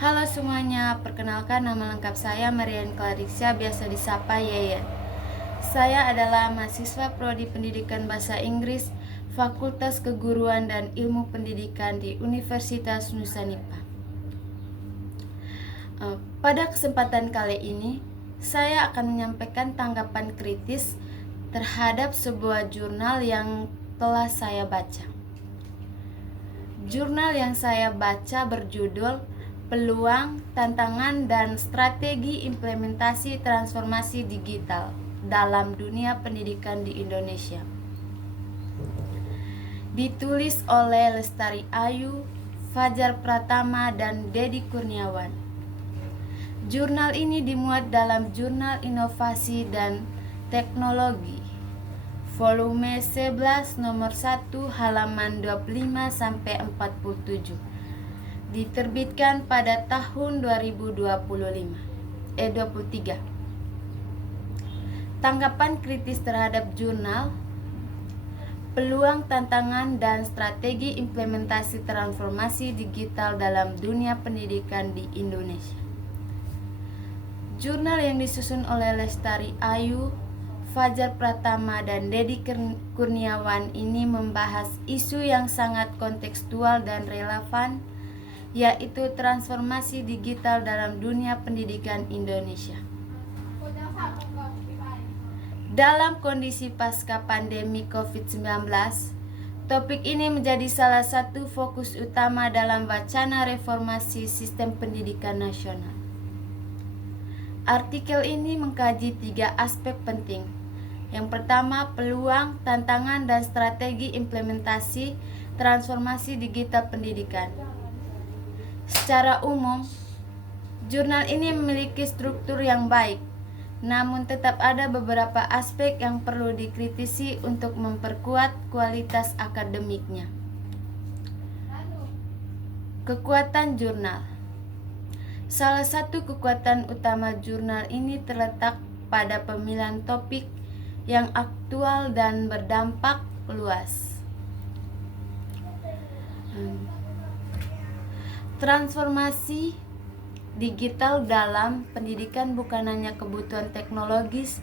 Halo semuanya, perkenalkan nama lengkap saya Marian Clarissa, biasa disapa Yeyen. Saya adalah mahasiswa Prodi Pendidikan Bahasa Inggris, Fakultas Keguruan dan Ilmu Pendidikan di Universitas Nusa Nipah. Pada kesempatan kali ini, saya akan menyampaikan tanggapan kritis terhadap sebuah jurnal yang telah saya baca. Jurnal yang saya baca berjudul Peluang, Tantangan, dan Strategi Implementasi Transformasi Digital dalam Dunia Pendidikan di Indonesia. Ditulis oleh Lestari Ayu, Fajar Pratama, dan Dedi Kurniawan. Jurnal ini dimuat dalam Jurnal Inovasi dan Teknologi volume 11 nomor 1 halaman 25-47, diterbitkan pada tahun 2023. Tanggapan kritis terhadap jurnal Peluang, Tantangan, dan Strategi Implementasi Transformasi Digital dalam Dunia Pendidikan di Indonesia. Jurnal yang disusun oleh Lestari Ayu, Fajar Pratama, dan Dedi Kurniawan ini membahas isu yang sangat kontekstual dan relevan, yaitu transformasi digital dalam dunia pendidikan Indonesia. Dalam kondisi pasca pandemi COVID-19, topik ini menjadi salah satu fokus utama dalam wacana reformasi sistem pendidikan nasional. Artikel ini mengkaji 3 aspek penting. Yang pertama, peluang, tantangan, dan strategi implementasi transformasi digital pendidikan. Secara umum, jurnal ini memiliki struktur yang baik, namun tetap ada beberapa aspek yang perlu dikritisi untuk memperkuat kualitas akademiknya. Kekuatan jurnal. Salah satu kekuatan utama jurnal ini terletak pada pemilihan topik yang aktual dan berdampak luas. Transformasi digital dalam pendidikan bukan hanya kebutuhan teknologis,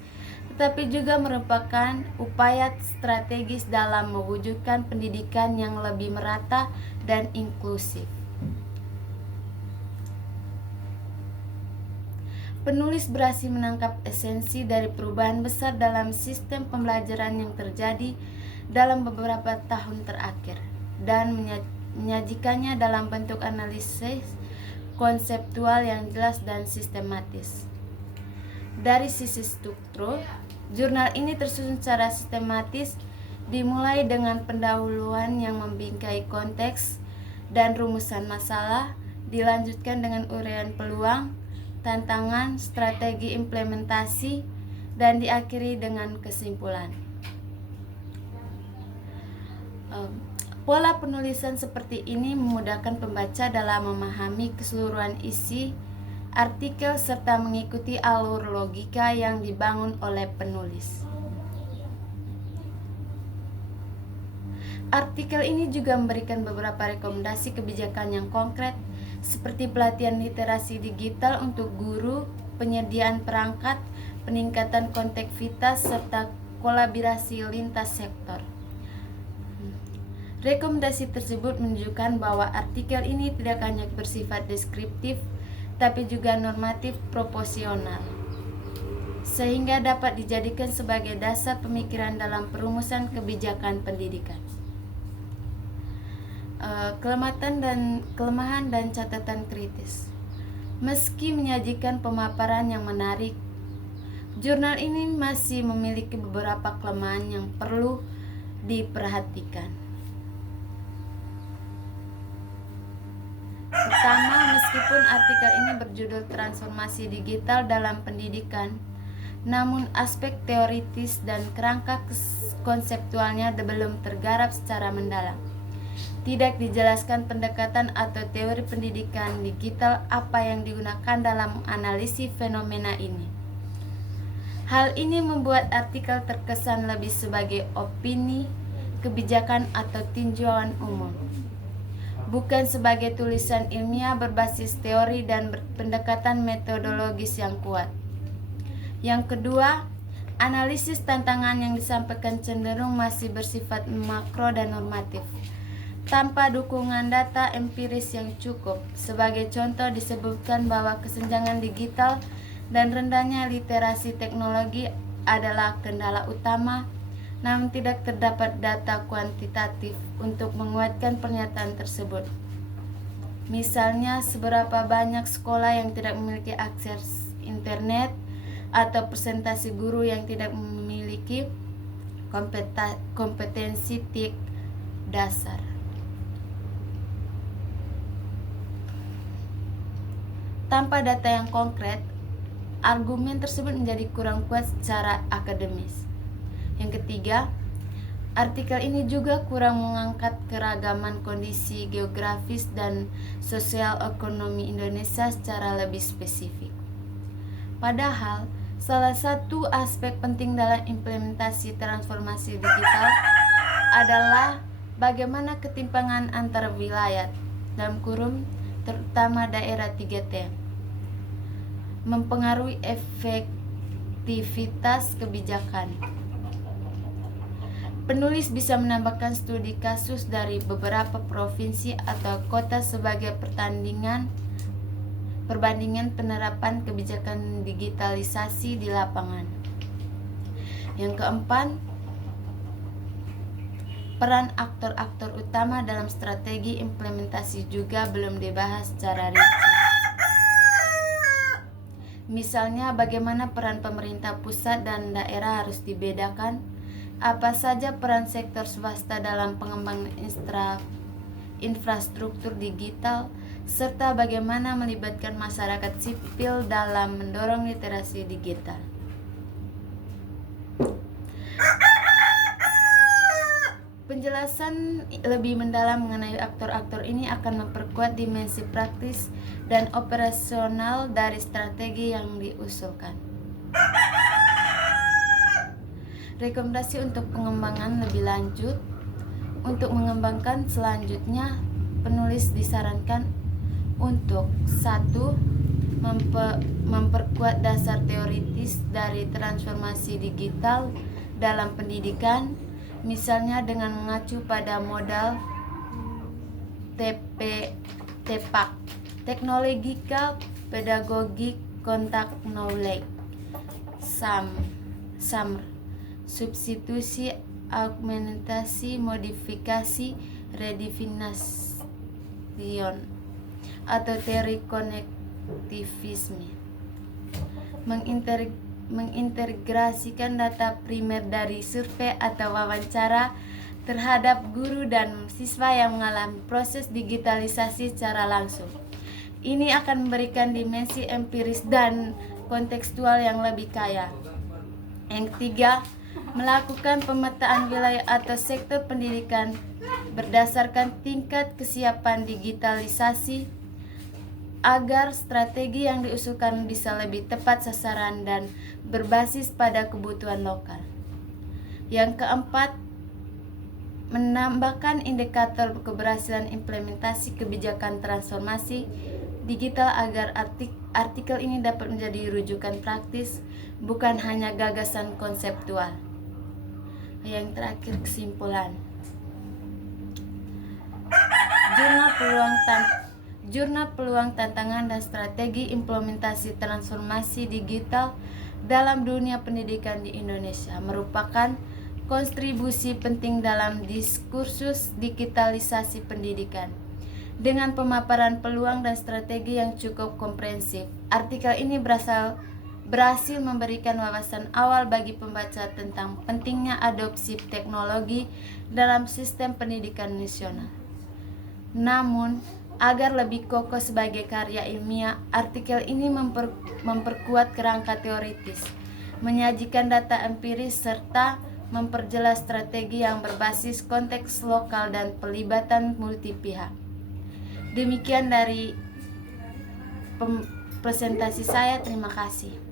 tetapi juga merupakan upaya strategis dalam mewujudkan pendidikan yang lebih merata dan inklusif. Penulis berhasil menangkap esensi dari perubahan besar dalam sistem pembelajaran yang terjadi dalam beberapa tahun terakhir dan menyajikannya dalam bentuk analisis konseptual yang jelas dan sistematis. Dari sisi struktur, jurnal ini tersusun secara sistematis, dimulai dengan pendahuluan yang membingkai konteks dan rumusan masalah, dilanjutkan dengan uraian peluang, tantangan, strategi implementasi, dan diakhiri dengan kesimpulan. Pola penulisan seperti ini memudahkan pembaca dalam memahami keseluruhan isi artikel serta mengikuti alur logika yang dibangun oleh penulis. Artikel ini juga memberikan beberapa rekomendasi kebijakan yang konkret seperti pelatihan literasi digital untuk guru, penyediaan perangkat, peningkatan konektivitas, serta kolaborasi lintas sektor. Rekomendasi tersebut menunjukkan bahwa artikel ini tidak hanya bersifat deskriptif, tapi juga normatif proporsional, sehingga dapat dijadikan sebagai dasar pemikiran dalam perumusan kebijakan pendidikan. Kelemahan dan catatan kritis. Meski menyajikan pemaparan yang menarik, jurnal ini masih memiliki beberapa kelemahan yang perlu diperhatikan. Pertama, meskipun artikel ini berjudul Transformasi Digital dalam Pendidikan, namun aspek teoritis dan kerangka konseptualnya belum tergarap secara mendalam. Tidak dijelaskan pendekatan atau teori pendidikan digital apa yang digunakan dalam menganalisis fenomena ini. Hal ini membuat artikel terkesan lebih sebagai opini, kebijakan, atau tinjauan umum. bukan sebagai tulisan ilmiah berbasis teori dan pendekatan metodologis yang kuat. Yang kedua, analisis tantangan yang disampaikan cenderung masih bersifat makro dan normatif, tanpa dukungan data empiris yang cukup. Sebagai contoh disebutkan bahwa kesenjangan digital dan rendahnya literasi teknologi adalah kendala utama, namun tidak terdapat data kuantitatif untuk menguatkan pernyataan tersebut. Misalnya, seberapa banyak sekolah yang tidak memiliki akses internet, atau presentasi guru yang tidak memiliki kompetensi TIK dasar. Tanpa data yang konkret, argumen tersebut menjadi kurang kuat secara akademis. Yang ketiga, artikel ini juga kurang mengangkat keragaman kondisi geografis dan sosial ekonomi Indonesia secara lebih spesifik. Padahal, salah satu aspek penting dalam implementasi transformasi digital adalah bagaimana ketimpangan antar wilayah, dalam kurung terutama daerah 3T, mempengaruhi efektivitas kebijakan. Penulis bisa menambahkan studi kasus dari beberapa provinsi atau kota sebagai perbandingan penerapan kebijakan digitalisasi di lapangan. Yang keempat, peran aktor-aktor utama dalam strategi implementasi juga belum dibahas secara rinci. Misalnya, bagaimana peran pemerintah pusat dan daerah harus dibedakan, apa saja peran sektor swasta dalam pengembangan infrastruktur digital, serta bagaimana melibatkan masyarakat sipil dalam mendorong literasi digital. Penjelasan lebih mendalam mengenai aktor-aktor ini akan memperkuat dimensi praktis dan operasional dari strategi yang diusulkan. Rekomendasi untuk pengembangan lebih lanjut. Untuk mengembangkan selanjutnya, penulis disarankan untuk 1. Memperkuat dasar teoritis dari transformasi digital dalam pendidikan, misalnya dengan mengacu pada modal TPAK, Technological Pedagogic Contact Knowledge, SAMR, substitusi, augmentasi, modifikasi, redefination, atau teori konektivisme. Mengintegrasikan data primer dari survei atau wawancara terhadap guru dan siswa yang mengalami proses digitalisasi secara langsung. Ini akan memberikan dimensi empiris dan kontekstual yang lebih kaya. Yang ketiga, melakukan pemetaan wilayah atau sektor pendidikan berdasarkan tingkat kesiapan digitalisasi agar strategi yang diusulkan bisa lebih tepat sasaran dan berbasis pada kebutuhan lokal. Yang keempat, menambahkan indikator keberhasilan implementasi kebijakan transformasi digital agar artikel ini dapat menjadi rujukan praktis, bukan hanya gagasan konseptual. Yang terakhir, kesimpulan. Jurnal Peluang Tantangan dan Strategi Implementasi Transformasi Digital dalam Dunia Pendidikan di Indonesia merupakan kontribusi penting dalam diskursus digitalisasi pendidikan. Dengan pemaparan peluang dan strategi yang cukup komprehensif, artikel ini berhasil memberikan wawasan awal bagi pembaca tentang pentingnya adopsi teknologi dalam sistem pendidikan nasional. Namun, agar lebih kokoh sebagai karya ilmiah, artikel ini memperkuat kerangka teoritis, menyajikan data empiris, serta memperjelas strategi yang berbasis konteks lokal dan pelibatan multi pihak. Demikian dari presentasi saya, terima kasih.